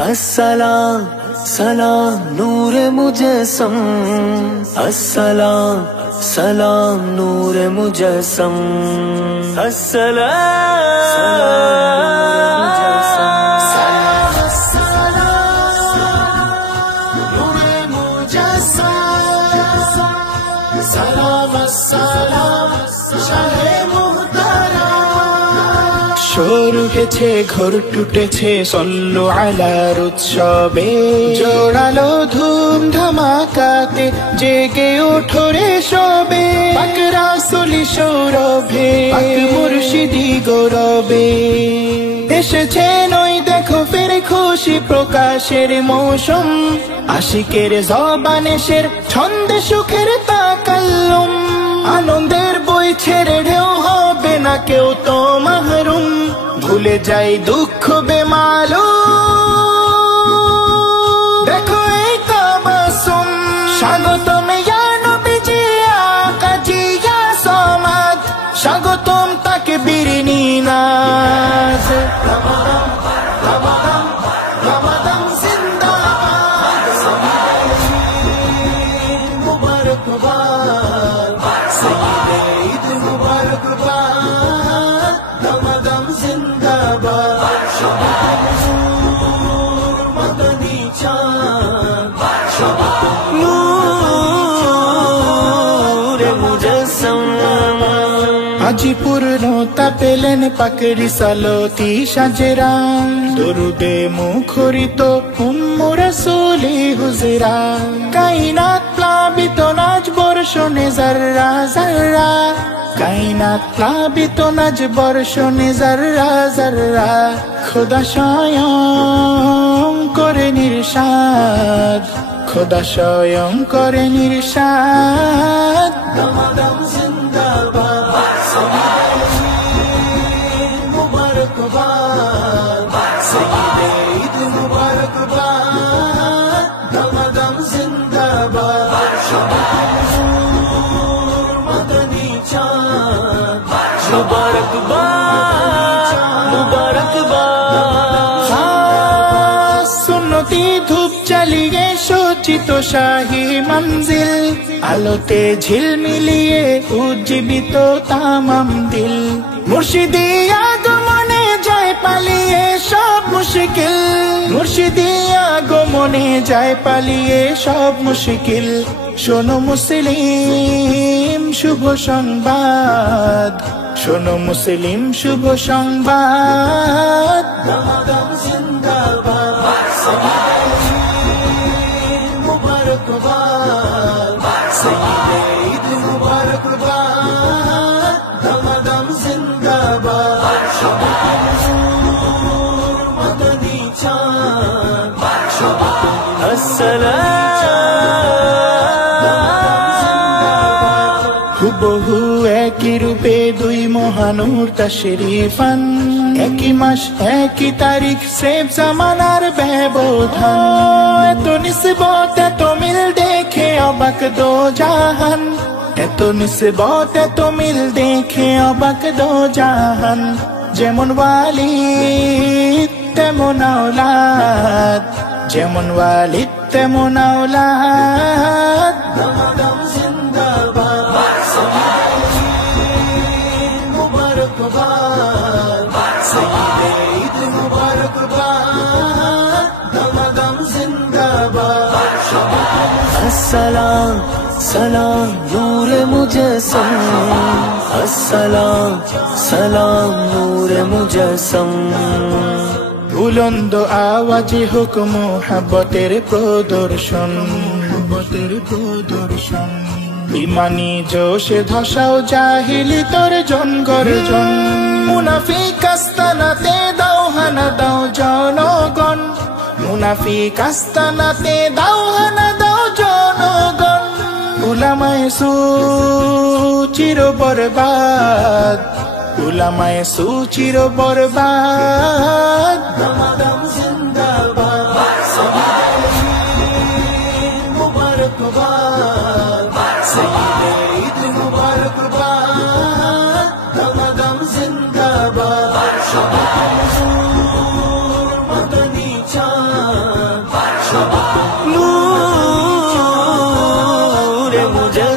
अस्सलाम सलाम नूरे मुजस्सम, अस्सलाम सलाम नूरे मुजस्सम, अस्सलाम सलाम नूरे मुजस्सम, सलाम सलाम शाहे শোর উঠেছে ঘোর টুটেছে সল্লু আলার উৎসবে, জোড়ালো ধুম ধামাকাতে জেগে ওঠো রে সবে, পাক রাসূলি সৌরভে পাক মুর্শিদি গৌরবে, এসেছেন ওই দেখো ফের খুশি প্রকাশের মৌসুম, আশিকের জবানে শের ছন্দে সুখের তাকাল্লুম, আনন্দের বই ছেড়ে ঢেউ হবে না কেউ তো মাহরুম, ভুলে যাই দুঃখ বেমালুম, দেখো এই তাবাসসুম, স্বাগতম ইয়া নবীজি আকাজি ইয়া সামাদ, স্বাগতম তাকবীর নিনাদ, রমাদান রমাদান জিন্দাবাদ, মুবারকবাদ সঈদে ঈদ মুবারকবাদ, রমাদান জিন্দাবাদ, মদনী চাঁদ নূরে মুজস্সম, আজি পূর্ণতা পেলেন পাক রিসালতি সাজেরা, দরুদে মুখরিত উম্মে রাসূলি হুজরা, কায়নাত প্লাবিত নাচ বর্ষণে যাররা যাররা, কায়নাত প্লাবিত নাচ বর্ষণে যাররা যাররা, খোদা স্বয়ং করে নির্শাদ, খোদা স্বয়ং করে নির্শাদ, রমাদান জিন্দাবাদ মুবারকবাদ সঈদে ঈদ মুবারকবাদ, রমাদান জিন্দাবাদ, মদনী চাঁদ মুবারকবাদ মুবারকবাদ, সুন্নতি ধূপ জ্বালিয়ে সজ্জিত শাহী মঞ্জিল, আলোতে ঝিলমিলিয়ে উজ্জীবিত তামাম দিল, মুর্শিদি আগমনে যায় পালিয়ে সব মুশকিল, মুর্শিদি আগমনে যায় পালিয়ে সব মুশকিল, শোনো মুসলিম শুভ সংবাদ, শোনো মুসলিম শুভ সংবাদ, রমাদান জিন্দাবাদ মুবারকবাদ সঈদে ঈদ মুবারকবাদ, রমাদান জিন্দাবাদ, মদনী চাঁদ আসসালাম, হুবহু একই রূপে দুই মহানূর তাশরীফান, একই মাস একই তারিখ সেব জামানার ব্যবধান, এত নিসবত এত মিল দেখে অবাক দো জাহান, এত নিসবত এত মিল দেখে অবাক দো জাহান, যেমন ওয়ালিদ তেমন আওলাদ, যেমন ওয়ালিদ তেমন আওলাদ, রমাদান জিন্দাবাদ মুবারকবাদ সঈদে ঈদ মুবারকবাদ, রমাদান জিন্দাবাদ, আসসালাম সালাম নূরে মুজস্সম, আসসালাম সালাম নূরে মুজস্সম, বুলন্দ আওয়াজে হোক মুহাব্বতের প্রদর্শন, মুহাব্বতের প্রদর্শন, ইমানি জোশে ধসাও জাহিলি তোর জন গর্জন, মুনাফিক আস্তানাতে দাও হানা দাও জনগণ, মুনাফিক আস্তানাতে দাও হানা দাও জনগণ, উলামায়ে সু চির বরবাদ, উলামায়ে সু চির বরবাদ, রমাদান জিন্দাবাদ মুবারকবাদ সঈদে ঈদ মুবারকবাদ, রমাদান জিন্দাবাদ, মদনী চাঁদ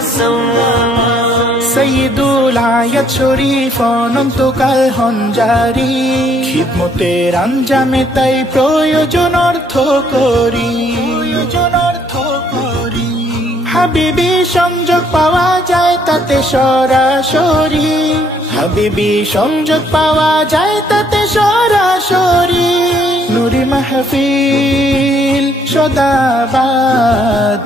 मुजस्सम সৈয়দুল আয়াত শরীফ অনন্তকাল হন জারি খিদমতের আঞ্জামে তাই প্রয়োজন অর্থ করি হাবিবি সংযোগ পাওয়া যায় তাতে সরাসরি হাবিবি সংযোগ পাওয়া যায় তাতে সরাসরি নুরি মাহফিল সদাবাদ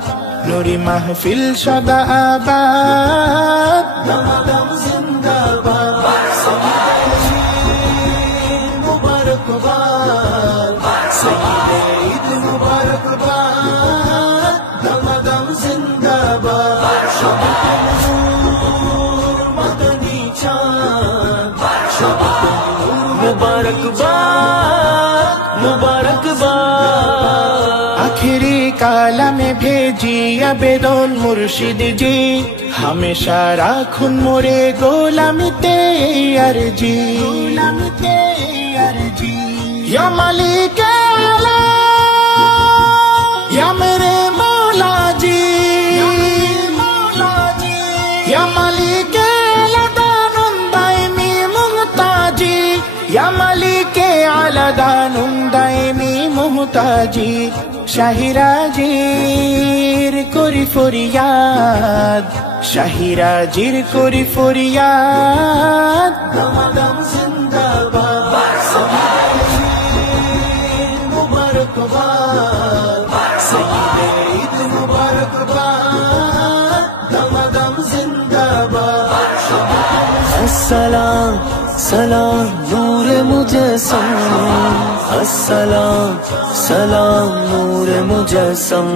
নুরি মাহফিল সদা আবাদ দমদম জিন্দাবাদ মুবারকবাদ সঈদে ঈদ মুবারকবাদ দমদম জিন্দাবাদ মদনী চাঁদ মুবারকবাদ মুবারকবাদ আখিরি কালামে ভেজি আবেদন মুর্শিদ জি हमेशा রাখুন মোরে গোলামিতে আরজি या मालिक आला या मेरे मौला जी या मालिक आला दानुन दाइमी मुहताजी या मालिक आला दानुन दाइमी मुहताजी শাহিরাজির করি ফরিয়াদ শাহিরাজির করি ফরিয়াদ দমদম জিন্দাবাদ মুবারকবাদ সঈদে ঈদ মুবারকবাদ দমদম জিন্দাবাদ अस्सलाम सलाम नूर मुजस्सम अस्सलाम सलाम नूर मुजस्सम